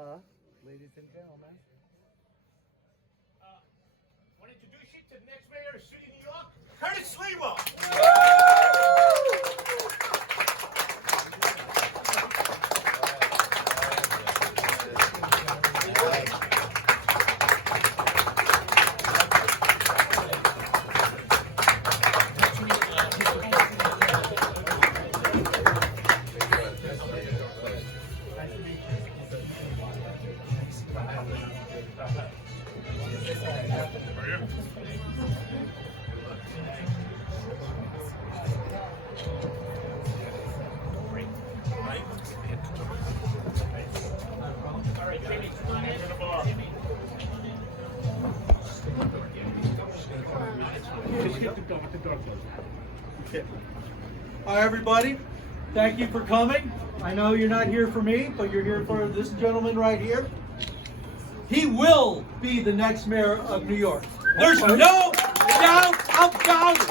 Ladies and gentlemen. I want to introduce you to the next mayor of the city of New York, Curtis Sliwa. Hi, everybody. Thank you for coming. I know you're not here for me, but you're here for this gentleman right here. He will be the next mayor of New York. There's no doubt about it.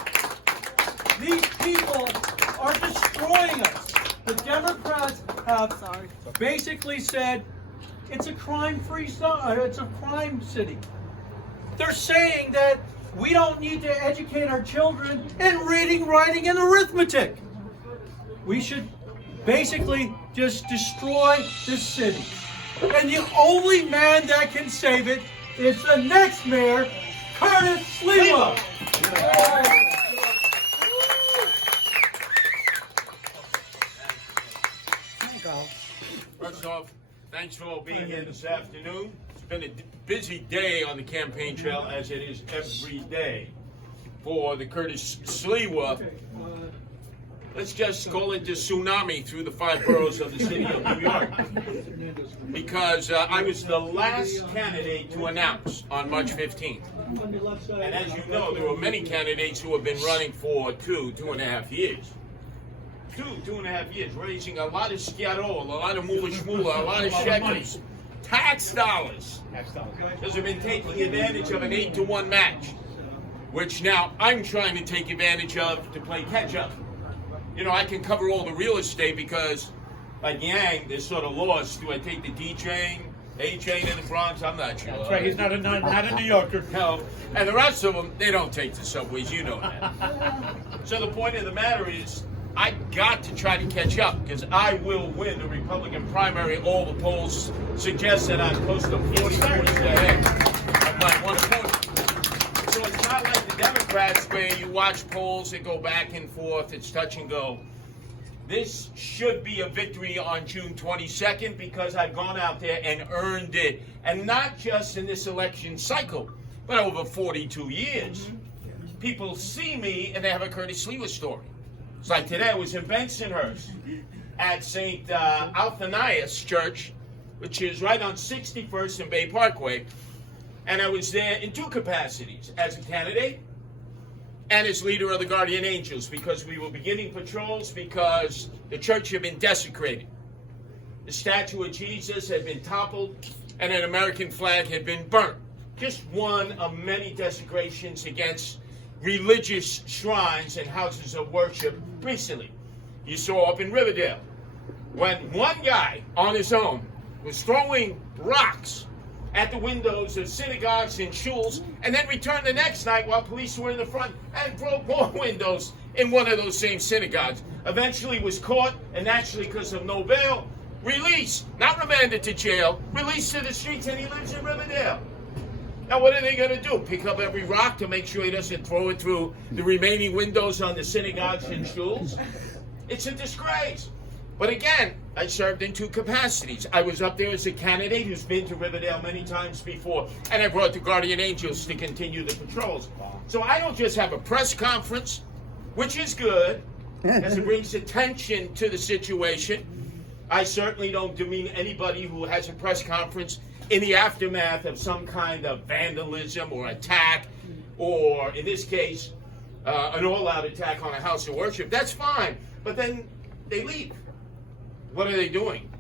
These people are destroying us. The Democrats have basically said it's a crime-free zone. It's a crime city. They're saying that we don't need to educate our children in reading, writing, and arithmetic. We should basically just destroy this city. And the only man that can save it is the next mayor, Curtis Sliwa. First off, thanks for all being here this afternoon. It's been a busy day on the campaign trail, as it is every day for the Curtis Sliwa. Let's just call it the tsunami through the 5 boroughs of the city of New York. Because I was the last candidate to announce on March 15th. And as you know, there were many candidates who have been running for 2.5 years. 2.5 years, raising a lot of skiarol, a lot of mula shmula, a lot of shekels, tax dollars. Because they've been taking advantage of an 8-to-1 match, which now I'm trying to take advantage of to play catch-up. You know, I can cover all the real estate because, like Yang, they're sort of lost. Do I take the D train, A train in the Bronx? I'm not sure. That's right, he's not a New Yorker. No, and the rest of them, they don't take the subways, you know that. So the point of the matter is, I got to try to catch up because I will win the Republican primary. All the polls suggest that I'm close to 40 points ahead of my one opponent. So it's not like the Democrats where you watch polls that go back and forth, it's touch and go. This should be a victory on June 22nd because I've gone out there and earned it. And not just in this election cycle, but over 42 years. People see me and they have a Curtis Sliwa story. It's like today I was in Bensonhurst at St. Althanias Church, which is right on 61st and Bay Parkway. And I was there in 2 capacities, as a candidate and as leader of the Guardian Angels, because we were beginning patrols because the church had been desecrated. The statue of Jesus had been toppled and an American flag had been burnt. Just one of many desecrations against religious shrines and houses of worship recently. You saw up in Riverdale when one guy on his own was throwing rocks at the windows of synagogues and shuls, and then returned the next night while police were in the front and broke more windows in one of those same synagogues. Eventually was caught, and naturally because of no bail, released, not remanded to jail, released to the streets, and he lives in Riverdale. Now what are they going to do? Pick up every rock to make sure he doesn't throw it through the remaining windows on the synagogues and shuls? It's a disgrace. But again, I served in 2 capacities. I was up there as a candidate who's been to Riverdale many times before, and I brought the Guardian Angels to continue the patrols. So I don't just have a press conference, which is good, as it brings attention to the situation. I certainly don't demean anybody who has a press conference in the aftermath of some kind of vandalism or attack, or in this case, an all-out attack on a house of worship. That's fine, but then they leave. What are they doing?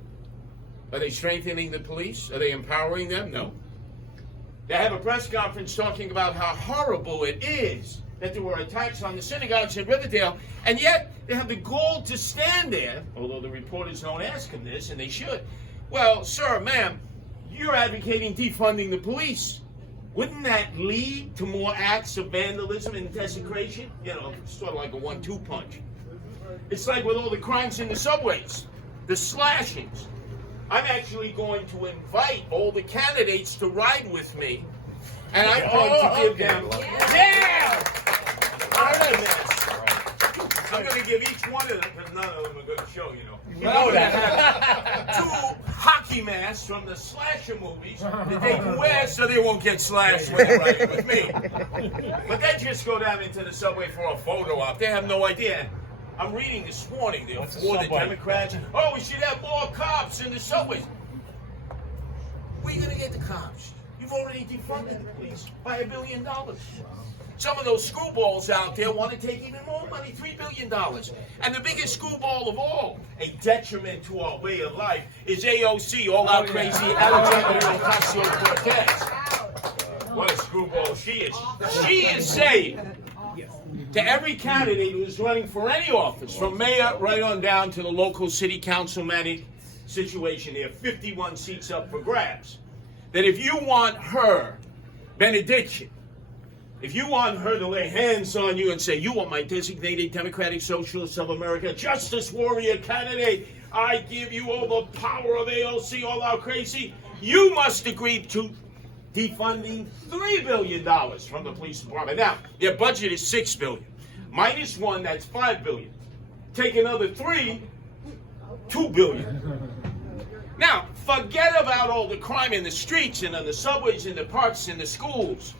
Are they strengthening the police? Are they empowering them? No. They have a press conference talking about how horrible it is that there were attacks on the synagogues in Riverdale, and yet they have the gall to stand there, although the reporters don't ask them this, and they should. Well, sir, ma'am, you're advocating defunding the police. Wouldn't that lead to more acts of vandalism and desecration? You know, sort of like a 1-2 punch. It's like with all the crimes in the subways, the slashings. I'm actually going to invite all the candidates to ride with me, and I'm going to give them, I'm going to give each one of them, because none of them are going to show, you know. You know that. 2 hockey masks from the slasher movies that they can wear so they won't get slashed when they're riding with me. But they just go down into the subway for a photo op. They have no idea. I'm reading this morning, they're for the Democrats. Oh, we should have more cops in the subways. Where are you going to get the cops? You've already defunded the police by $1 billion. Some of those screwballs out there want to take even more money, $3 billion. And the biggest screwball of all, a detriment to our way of life, is AOC, all-out crazy Alexandria Ocasio-Cortez. What a screwball she is. She is saying to every candidate who's running for any office, from mayor right on down to the local city council managed situation, there are 51 seats up for grabs, that if you want her benediction, if you want her to lay hands on you and say, you are my designated Democratic Socialist of America, Justice Warrior candidate, I give you all the power of AOC, all out crazy, you must agree to defunding $3 billion from the police department. Now, their budget is $6 billion. Minus 1, that's $5 billion. Take another 3, $2 billion. Now, forget about all the crime in the streets and on the subways and the parks and the schools.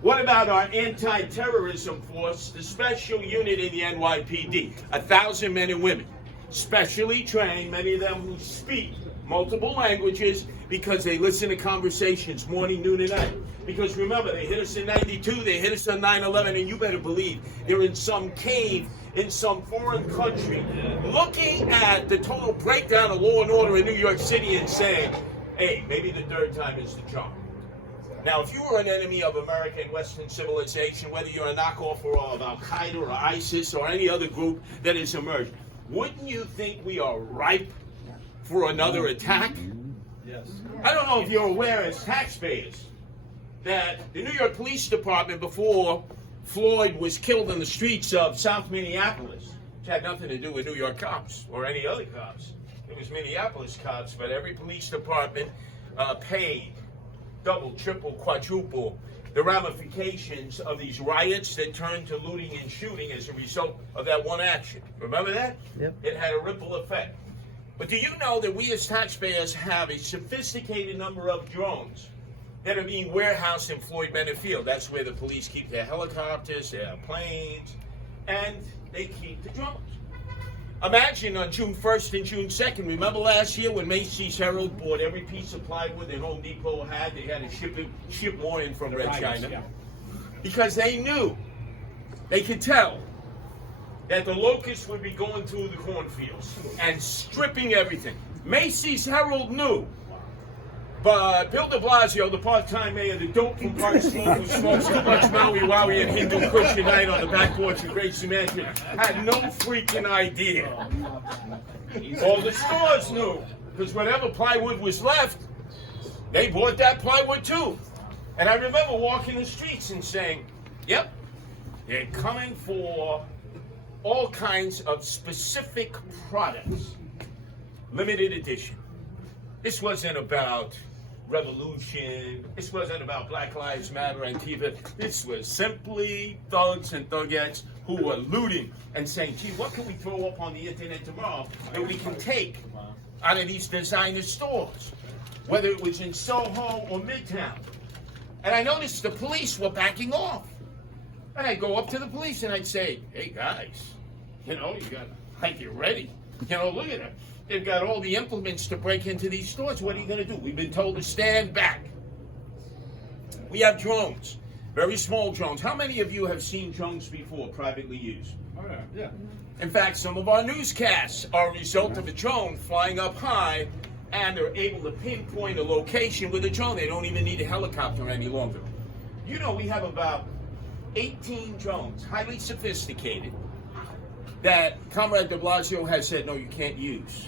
What about our anti-terrorism force, the special unit in the NYPD? 1,000 men and women, specially trained, many of them who speak multiple languages because they listen to conversations morning, noon, and night. Because remember, they hit us in 92, they hit us on 9/11, and you better believe they're in some cave in some foreign country looking at the total breakdown of law and order in New York City and saying, hey, maybe the third time is the charm. Now, if you were an enemy of American Western civilization, whether you're a knockoff or of Al-Qaeda or ISIS or any other group that has emerged, wouldn't you think we are ripe for another attack? Yes. I don't know if you're aware as taxpayers that the New York Police Department, before Floyd was killed in the streets of South Minneapolis, which had nothing to do with New York cops or any other cops. It was Minneapolis cops, but every police department paid double, triple, quadruple the ramifications of these riots that turned to looting and shooting as a result of that one action. Remember that? Yep. It had a ripple effect. But do you know that we as taxpayers have a sophisticated number of drones that are being warehoused in Floyd Bennett Field? That's where the police keep their helicopters, their planes, and they keep the drones. Imagine on June 1st and June 2nd, remember last year when Macy's Herald bought every piece of plywood that Home Depot had? They had to ship more in from Red China. Yeah. Because they knew, they could tell, that the locusts would be going through the cornfields and stripping everything. Macy's Herald knew. But Bill de Blasio, the part-time mayor, the dope from Park Slope, who smokes too much Maui Wowie and Hindu Christian night on the back porch of Gracie Mansion, had no freaking idea. All the stores knew, because whatever plywood was left, they bought that plywood too. And I remember walking the streets and saying, yep, they're coming for all kinds of specific products, limited edition. This wasn't about revolution. This wasn't about Black Lives Matter and Antifa. This was simply thugs and thugettes who were looting and saying, gee, what can we throw up on the internet tomorrow that we can take out of these designer stores, whether it was in Soho or Midtown. And I noticed the police were backing off. And I'd go up to the police and I'd say, hey guys, you know, you got like you're ready. You know, look at them. They've got all the implements to break into these stores. What are you going to do? We've been told to stand back. We have drones, very small drones. How many of you have seen drones before, privately used? Oh, yeah. In fact, some of our newscasts are a result of a drone flying up high, and they're able to pinpoint a location with a drone. They don't even need a helicopter any longer. You know, we have about 18 drones, highly sophisticated, that Comrade de Blasio has said, no, you can't use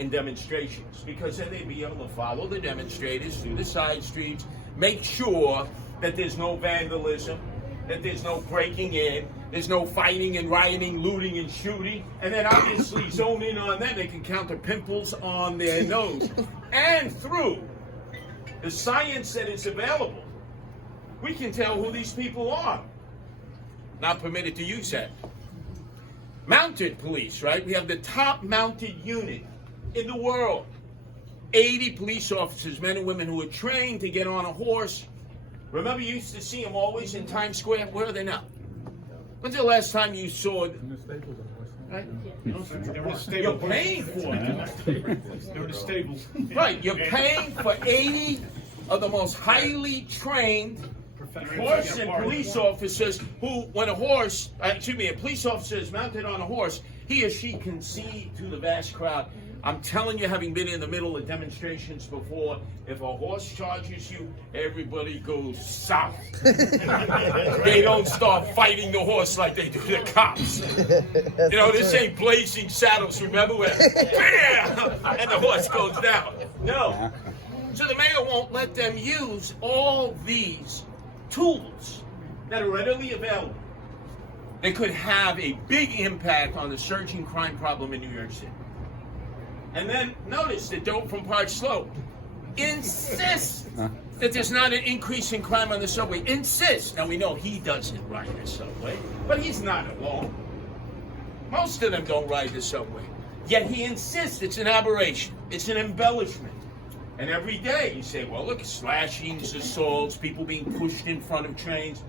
in demonstrations, because then they'd be able to follow the demonstrators through the side streets, make sure that there's no vandalism, that there's no breaking in, there's no fighting and rioting, looting and shooting, and then obviously zone in on them. They can count the pimples on their nose. And through the science that is available, we can tell who these people are. Not permitted to use that. Mounted police, right? We have the top mounted unit in the world. 80 police officers, men and women who are trained to get on a horse. Remember, you used to see them always in Times Square. Where are they now? When's the last time you saw them? Right? You're paying for it. They're in the stables. Right, you're paying for 80 of the most highly trained horse and police officers who, when a police officer is mounted on a horse, he or she can see through the vast crowd. I'm telling you, having been in the middle of demonstrations before, if a horse charges you, everybody goes south. They don't start fighting the horse like they do the cops. You know, this ain't Blazing Saddles, remember, where bam, and the horse goes down. No. So the mayor won't let them use all these tools that are readily available. They could have a big impact on the surging crime problem in New York City. And then notice that Dope from Park Slope insists that there's not an increase in crime on the subway. Insists. Now we know he doesn't ride the subway, but he's not alone. Most of them don't ride the subway. Yet he insists it's an aberration. It's an embellishment. And every day you say, well, look, slashings, assaults, people being pushed in front of trains.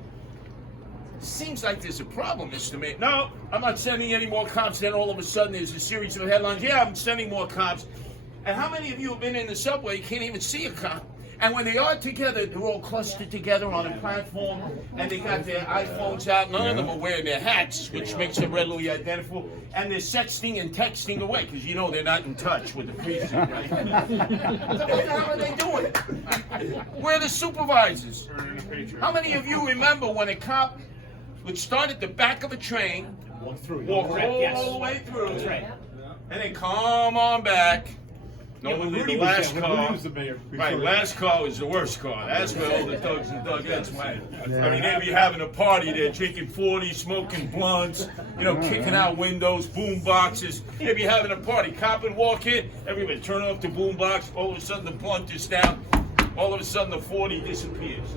Seems like there's a problem, Mr. Mayor. No, I'm not sending any more cops. Then all of a sudden there's a series of headlines. Yeah, I'm sending more cops. And how many of you have been in the subway, you can't even see a cop? And when they are together, they're all clustered together on a platform, and they got their iPhones out. None of them are wearing their hats, which makes them readily identifiable. And they're sexting and texting away, because you know they're not in touch with the precinct, right? What the hell are they doing? Where are the supervisors? How many of you remember when a cop would start at the back of a train, walk all the way through, and then come on back? Normally the last car, right, last car is the worst car. That's where all the thugs and thugettes went. I mean, they'd be having a party there, drinking 40, smoking blunts, you know, kicking out windows, boom boxes. They'd be having a party. Cop would walk in, everybody turn off the boom box, all of a sudden the blunt is down, all of a sudden the 40 disappears.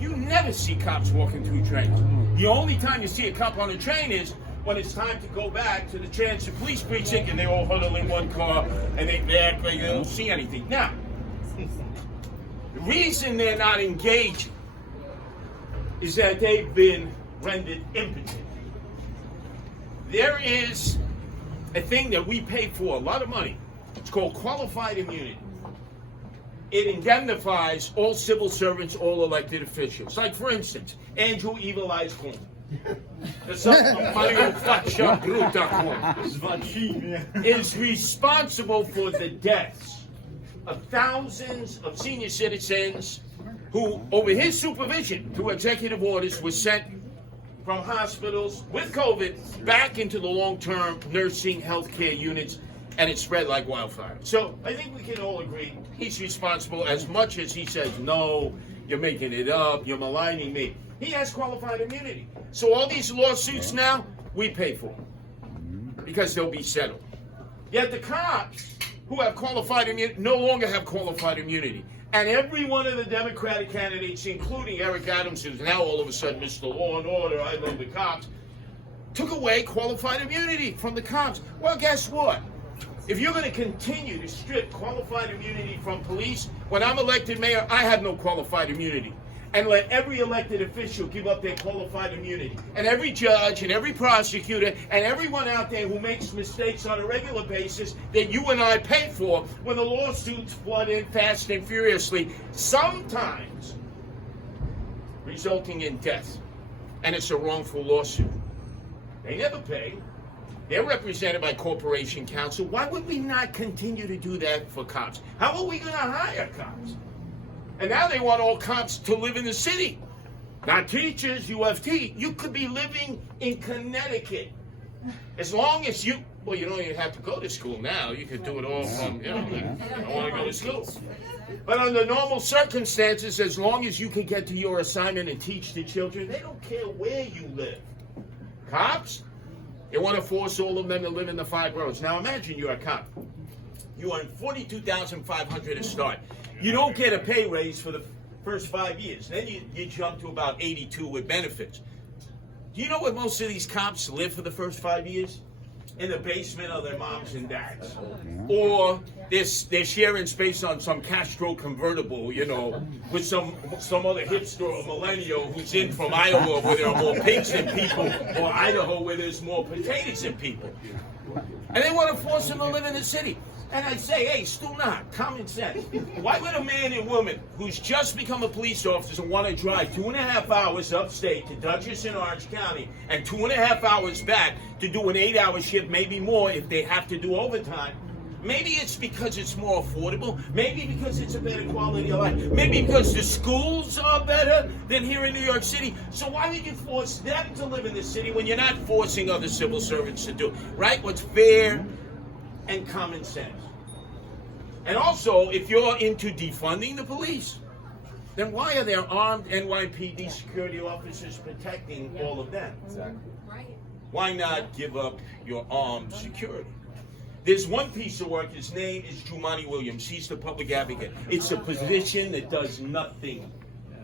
You never see cops walking through trains. The only time you see a cop on a train is when it's time to go back to the transit police precinct and they all huddle in one car and they act like they don't see anything. Now, the reason they're not engaging is that they've been rendered impotent. There is a thing that we pay for a lot of money. It's called qualified immunity. It indemnifies all civil servants, all elected officials. Like, for instance, Andrew Evil Eyes Cuomo. The son of Mario Faccia Bruta Cuomo is responsible for the deaths of thousands of senior citizens who, over his supervision, through executive orders, were sent from hospitals with COVID back into the long-term nursing healthcare units, and it spread like wildfire. So I think we can all agree he's responsible as much as he says, no, you're making it up, you're maligning me. He has qualified immunity. So all these lawsuits now, we pay for because they'll be settled. Yet the cops who have qualified immunity no longer have qualified immunity. And every one of the Democratic candidates, including Eric Adams, who's now all of a sudden Mr. Law and Order, I love the cops, took away qualified immunity from the cops. Well, guess what? If you're going to continue to strip qualified immunity from police, when I'm elected mayor, I have no qualified immunity. And let every elected official give up their qualified immunity. And every judge and every prosecutor and everyone out there who makes mistakes on a regular basis that you and I pay for when the lawsuits flood in fast and furiously, sometimes resulting in death. And it's a wrongful lawsuit. They never pay. They're represented by corporation counsel. Why would we not continue to do that for cops? How are we going to hire cops? And now they want all cops to live in the city. Not teachers, UFT. You could be living in Connecticut As long as you, well, you don't even have to go to school now. You can do it all from, I want to go to school. But under normal circumstances, as long as you can get to your assignment and teach the children, they don't care where you live. Cops, they want to force all of them to live in the 5 boroughs. Now imagine you're a cop. You earn $42,500 to start. You don't get a pay raise for the first 5 years. Then you jump to about 82 with benefits. Do you know where most of these cops live for the first 5 years? In the basement of their moms and dads. Or they're sharing space on some Castro convertible, with some other hipster or millennial who's in from Iowa where there are more pigs than people, or Idaho where there's more potatoes than people. And they want to force them to live in the city. And I say, hey, still not. Common sense. Why would a man and woman who's just become a police officer want to drive 2.5 hours upstate to Dutchess in Orange County and 2.5 hours back to do an 8-hour shift, maybe more if they have to do overtime? Maybe it's because it's more affordable. Maybe because it's a better quality of life. Maybe because the schools are better than here in New York City. So why would you force them to live in the city when you're not forcing other civil servants to do it? Right? What's fair and common sense. And also, if you're into defunding the police, then why are there armed NYPD security officers protecting all of them? Exactly. Why not give up your armed security? There's one piece of work, his name is Jumaane Williams. He's the public advocate. It's a position that does nothing.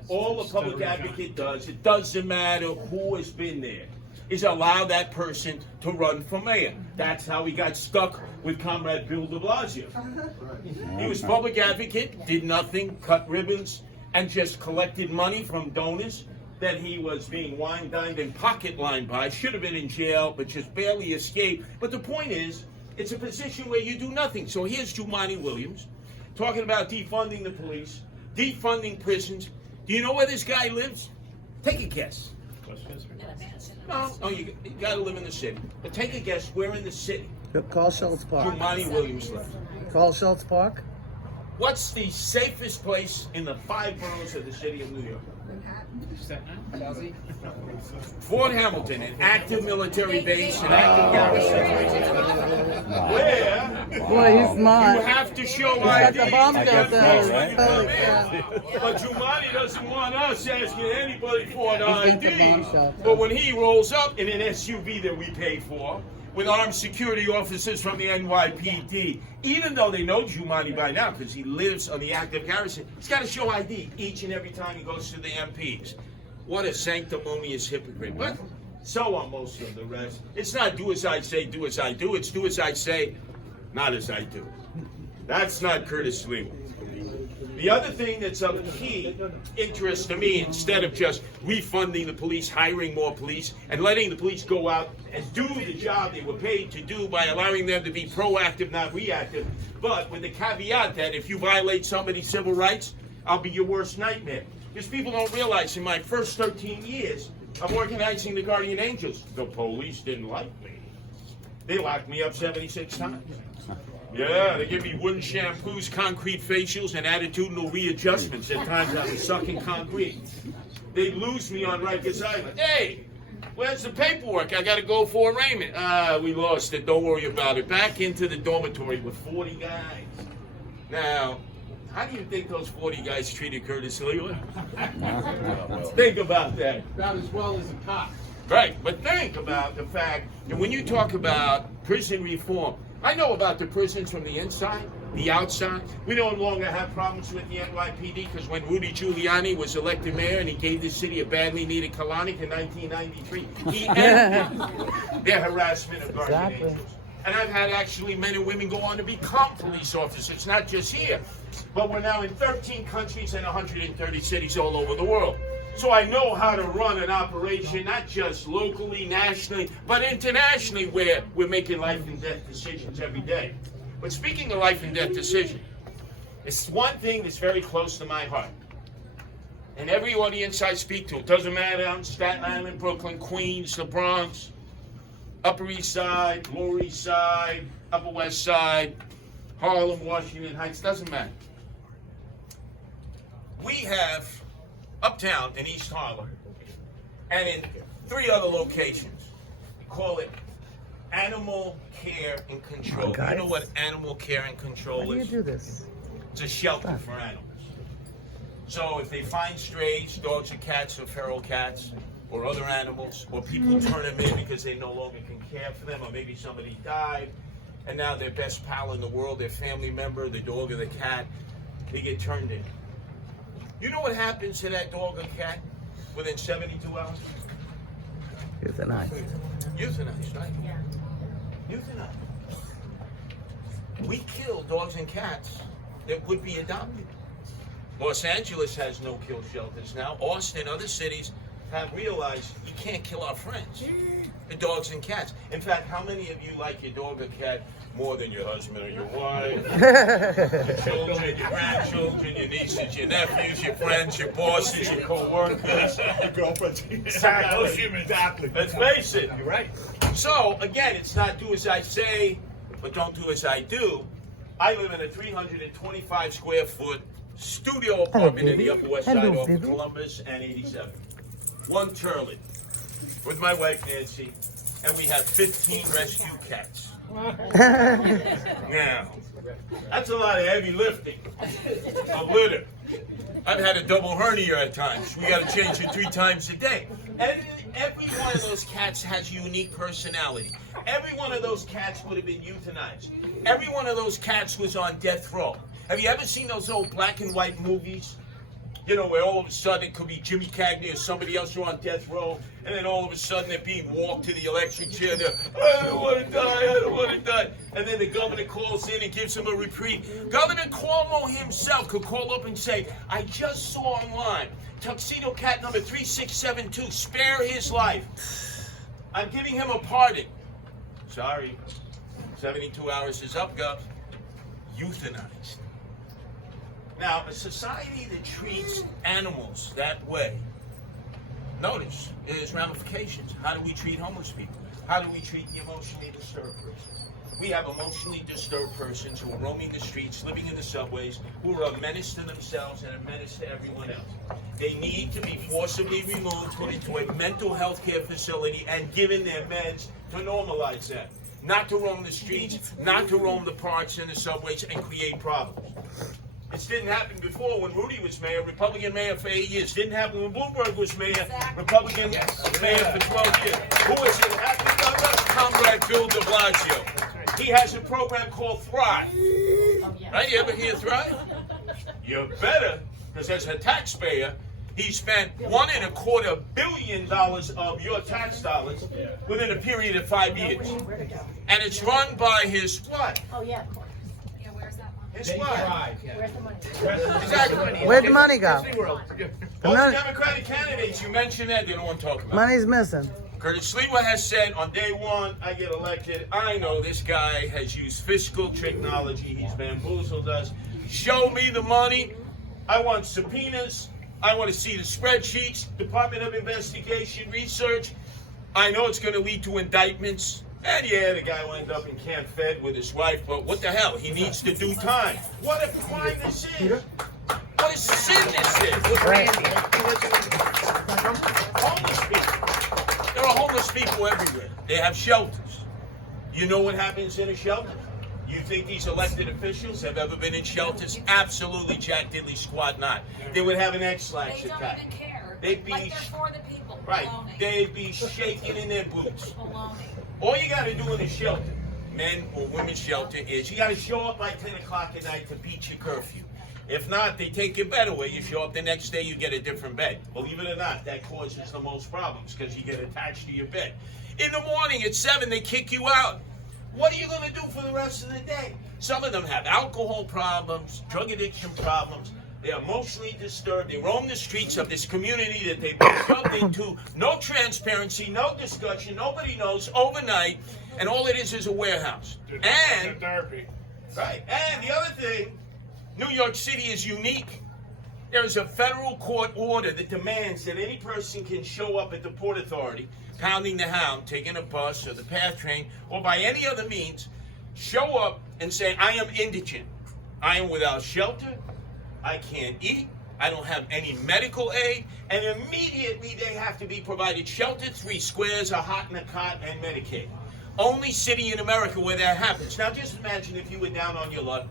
All the public advocate does, it doesn't matter who has been there, is allow that person to run for mayor. That's how he got stuck with Comrade Bill de Blasio. He was public advocate, did nothing, cut ribbons, and just collected money from donors that he was being wine dined and pocket lined by. Should have been in jail, but just barely escaped. But the point is, it's a position where you do nothing. So here's Jumaane Williams talking about defunding the police, defunding prisons. Do you know where this guy lives? Take a guess. No, you got to live in the city. But take a guess, where in the city Call Schultz Park. Jumaane Williams lives? Call Schultz Park. What's the safest place in the 5 boroughs of the city of New York? Fort Hamilton, an active military base, an active garrison. Where Boy, he's smart. you have to show He's got ID. the bomb to shelter. get Holy in. cow. But Jumaane doesn't want us asking anybody for an He's got the ID. bomb shelter. But when he rolls up in an SUV that we paid for, with armed security officers from the NYPD, even though they know Jumaane by now because he lives on the active garrison, he's got to show ID each and every time he goes to the MPs. What a sanctimonious hypocrite. But so are most of the rest. It's not do as I say, do as I do. It's do as I say, not as I do. That's not Curtis Sliwa. The other thing that's of key interest to me, instead of just refunding the police, hiring more police, and letting the police go out and do the job they were paid to do by allowing them to be proactive, not reactive, but with the caveat that if you violate somebody's civil rights, I'll be your worst nightmare. Because people don't realize in my first 13 years of organizing the Guardian Angels, the police didn't like me. They locked me up 76 times. Yeah, they give me wooden shampoos, concrete facials, and attitudinal readjustments. At times I was sucking concrete. They lose me on Rikers Island. Hey, where's the paperwork? I got to go for arraignment. We lost it. Don't worry about it. Back into the dormitory with 40 guys. Now, how do you think those 40 guys treated Curtis Sliwa? Think about that. About as well as a cop. Right, but think about the fact that when you talk about prison reform, I know about the prisons from the inside, the outside. We no longer have problems with the NYPD because when Rudy Giuliani was elected mayor and he gave the city a badly needed colonic in 1993, he ended their harassment of Guardian Angels. And I've had actually men and women go on to become police officers, not just here, but we're now in 13 countries and 130 cities all over the world. So I know how to run an operation, not just locally, nationally, but internationally, where we're making life and death decisions every day. But speaking of life and death decision, it's one thing that's very close to my heart. And every audience I speak to, it doesn't matter, I'm Staten Island, Brooklyn, Queens, the Bronx, Upper East Side, Lower East Side, Upper West Side, Harlem, Washington Heights, doesn't matter. We have Uptown in East Harlem, and in 3 other locations. We call it animal care and control. Come on, You know what guys. animal care and control How do you is? do this? It's a shelter for animals. So if they find strays, dogs or cats or feral cats or other animals, or people turn them in because they no longer can care for them, or maybe somebody died, and now their best pal in the world, their family member, the dog or the cat, they get turned in. You know what happens to that dog or cat within 72 hours? Euthanize. Euthanized, right? Yeah. Euthanized. We kill dogs and cats that would be adopted. Los Angeles has no-kill shelters now. Austin, other cities have realized you can't kill our friends, the dogs and cats. In fact, how many of you like your dog or cat more than your husband or your wife, your children, your grandchildren, your nieces, your nephews, your friends, your bosses, your co-workers, Your girlfriend's Exactly. Let's face it. You're right. So, again, it's not do as I say, but don't do as I do. I live in a 325 square foot studio apartment in the Upper West Side off of Columbus and 87. One turlet with my wife Nancy, and we have 15 rescue cats. Now, that's a lot of heavy lifting of litter. I've had a double hernia at times. We got to change it 3 times a day. And every one of those cats has a unique personality. Every one of those cats would have been euthanized. Every one of those cats was on death row. Have you ever seen those old black and white movies? You know, where all of a sudden it could be Jimmy Cagney or somebody else who are on death row, and then all of a sudden they're being walked to the electric chair. They're, I don't want to die, I don't want to die. And then the governor calls in and gives them a reprieve. Governor Cuomo himself could call up and say, I just saw online, Tuxedo Cat number 3672, spare his life. I'm giving him a pardon. Sorry, 72 hours is up, Gov. Euthanized. Now, a society that treats animals that way, notice, there's ramifications. How do we treat homeless people? How do we treat the emotionally disturbed person? We have emotionally disturbed persons who are roaming the streets, living in the subways, who are a menace to themselves and a menace to everyone else. They need to be forcibly removed, put into a mental health care facility, and given their meds to normalize that. Not to roam the streets, not to roam the parks and the subways and create problems. This didn't happen before when Rudy was mayor, Republican mayor for 8 years. Didn't happen when Bloomberg was mayor, Republican mayor for 12 years. Who was it? Happy governor? Comrade Bill de Blasio. He has a program called Thrive. Right? You ever hear Thrive? You better, because as a taxpayer, he spent $1.25 billion of your tax dollars within a period of 5 years. And it's run by his what? Oh, yeah, of course. His what? Where's the money? Exactly. Where'd the money go? All the Democratic candidates, you mentioned that, they don't want to talk about it. Money's missing. Curtis Sliwa has said on day one, I get elected, I know this guy has used fiscal technology, he's bamboozled us. Show me the money. I want subpoenas. I want to see the spreadsheets, Department of Investigation, research. I know it's going to lead to indictments. And yeah, the guy will end up in Camp Fed with his wife, but what the hell? He needs to do time. What a crime this is. What a sin this is. Homeless people. There are homeless people everywhere. They have shelters. You know what happens in a shelter? You think these elected officials have ever been in shelters? Absolutely, Jack Diddley squad not. They would have an X-Lax They don't attack. even care. They'd be like they're for the people. right. Baloney. They'd be shaking in their boots. Baloney. All you got to do in a shelter, men or women's shelter, is you got to show up by 10 o'clock at night to beat your curfew. If not, they take your bed away. You show up the next day, you get a different bed. Believe it or not, that causes the most problems because you get attached to your bed. In the morning at 7, they kick you out. What are you going to do for the rest of the day? Some of them have alcohol problems, drug addiction problems. They're emotionally disturbed. They roam the streets of this community that they've been shoved into. No transparency, no discussion. Nobody knows overnight. And all it is a warehouse. And, right, and the other thing, New York City is unique. There is a federal court order that demands that any person can show up at the Port Authority, pounding the hound, taking a bus or the PATH train, or by any other means, show up and say, I am indigent. I am without shelter. I can't eat. I don't have any medical aid. And immediately they have to be provided shelter, 3 squares, a hot and a cot, and Medicaid. Only city in America where that happens. Now just imagine if you were down on your luck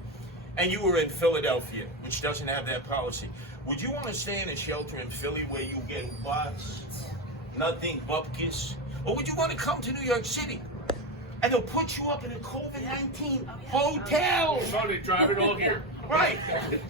and you were in Philadelphia, which doesn't have that policy. Would you want to stay in a shelter in Philly where you get bots, nothing, bupkis? Or would you want to come to New York City and they'll put you up in a COVID-19 hotel? So they drive it all here. Right.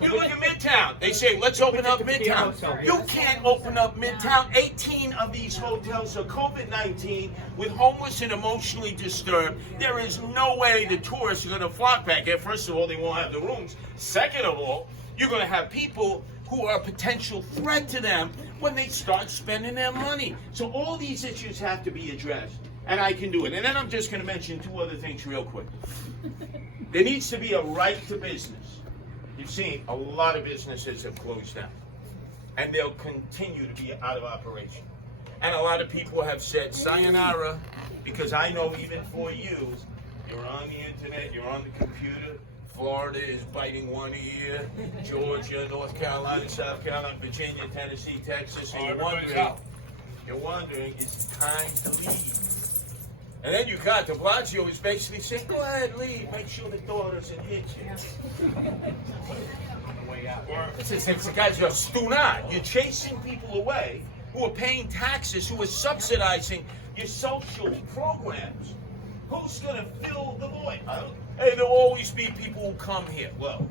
You look at Midtown. They say, let's open up Midtown. You can't open up Midtown. 18 of these hotels are COVID-19 with homeless and emotionally disturbed. There is no way the tourists are going to flock back here. First of all, they won't have the rooms. Second of all, you're going to have people who are a potential threat to them when they start spending their money. So all these issues have to be addressed. And I can do it. And then I'm just going to mention two other things real quick. There needs to be a right to business. You've seen a lot of businesses have closed down, and they'll continue to be out of operation. And a lot of people have said, sayonara, because I know even for you, you're on the internet, you're on the computer, Florida is biting one ear, Georgia, North Carolina, South Carolina, Virginia, Tennessee, Texas, and you're wondering, it's time to leave. And then you got de Blasio who's basically saying, go ahead, leave, make sure the door doesn't hit you. It's the guys just do not. You're chasing people away who are paying taxes, who are subsidizing your social programs. Who's going to fill the void? Hey, there'll always be people who come here. Well,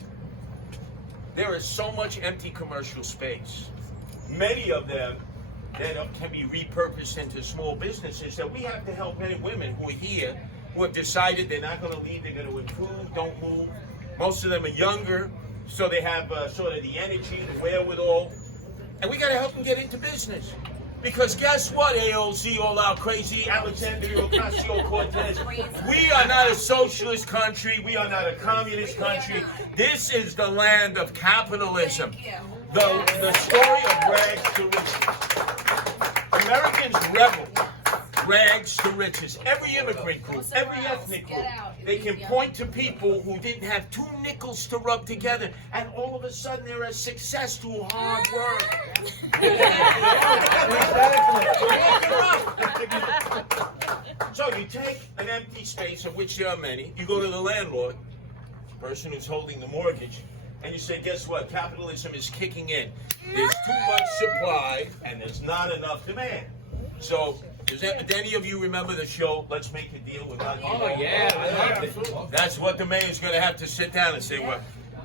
there is so much empty commercial space. Many of them that can be repurposed into small businesses that we have to help men and women who are here, who have decided they're not going to leave, they're going to improve, don't move. Most of them are younger, so they have sort of the energy, the wherewithal. And we got to help them get into business. Because guess what, AOZ, all out crazy, Alexandria Ocasio-Cortez, we are not a socialist country, we are not a communist country. This is the land of capitalism. The story of rags to riches. Americans rebel rags to riches. Every immigrant group, every ethnic group, they can point to people who didn't have 2 nickels to rub together, and all of a sudden they're a success through hard work. So you take an empty space, of which there are many, you go to the landlord, the person who's holding the mortgage, and you say, guess what? Capitalism is kicking in. There's too much supply, and there's not enough demand. So, does any of you remember the show, Let's Make a Deal with Not Oh, yeah, I loved it. That's what the mayor's going to have to sit down and say, well,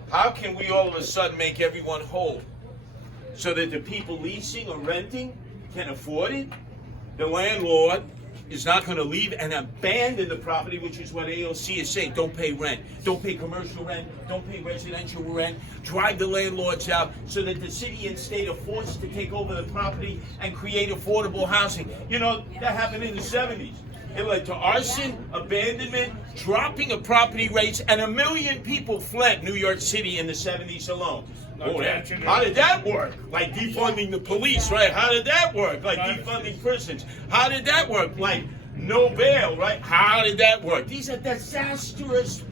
how can we all of a sudden make everyone whole? So that the people leasing or renting can afford it? The landlord is not going to leave and abandon the property, which is what AOC is saying. Don't pay rent. Don't pay commercial rent. Don't pay residential rent. Drive the landlords out so that the city and state are forced to take over the property and create affordable housing. You know, that happened in the 70s. It led to arson, abandonment, dropping of property rates, and 1 million people fled New York City in the 70s alone. How did that work? Like defunding the police, right? How did that work? Like defunding prisons. How did that work? Like no bail, right? How did that work? These are disastrous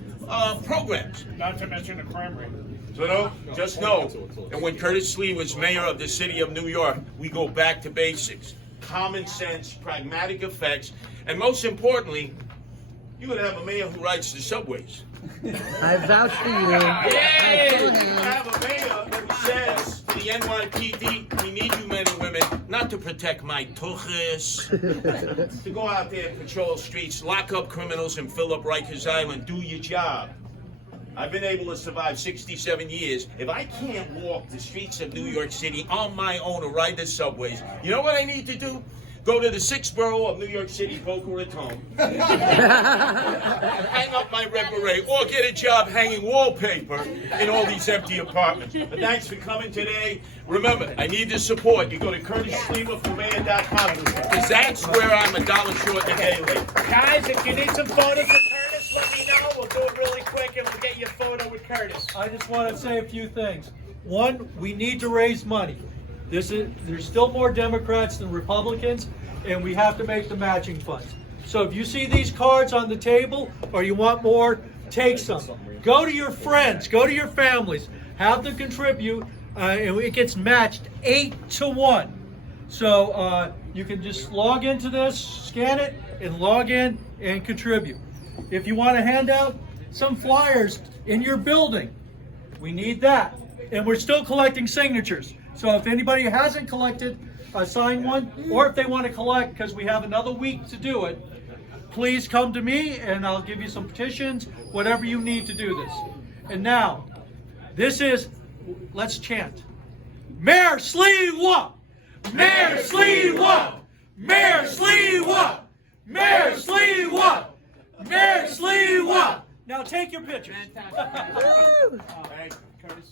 programs. Not to mention the crime rate. So no, just know that when Curtis Sliwa was mayor of the city of New York, we go back to basics. Common sense, pragmatic effects, and most importantly, you're going to have a mayor who rides the subways. I vouch for you. Yeah, you have a mayor who says to the NYPD, we need you men and women not to protect my tuchus, to go out there and patrol streets, lock up criminals and fill up Rikers Island, do your job. I've been able to survive 67 years. If I can't walk the streets of New York City on my own or ride the subways, you know what I need to do? Go to the 6th borough of New York City, Boca Raton, hang up my red beret, or get a job hanging wallpaper in all these empty apartments. But thanks for coming today. Remember, I need the support. You go to CurtisSliwa.com because that's where I'm $1 short a day late. Guys, if you need some photos with Curtis, let me know. We'll do it really quick and we'll get you a photo with Curtis. I just want to say a few things. One, we need to raise money. There's still more Democrats than Republicans, and we have to make the matching funds. So if you see these cards on the table or you want more, take some. Go to your friends, go to your families, have them contribute, and it gets matched 8 to 1. So you can just log into this, scan it, and log in and contribute. If you want to hand out some flyers in your building, we need that. And we're still collecting signatures. So if anybody hasn't collected, sign one, or if they want to collect because we have another week to do it, please come to me and I'll give you some petitions, whatever you need to do this. And now, let's chant. Mayor Sliwa! Mayor Sliwa! Mayor Sliwa! Mayor Sliwa! Mayor Sliwa! Now take your pictures. Hey, Curtis.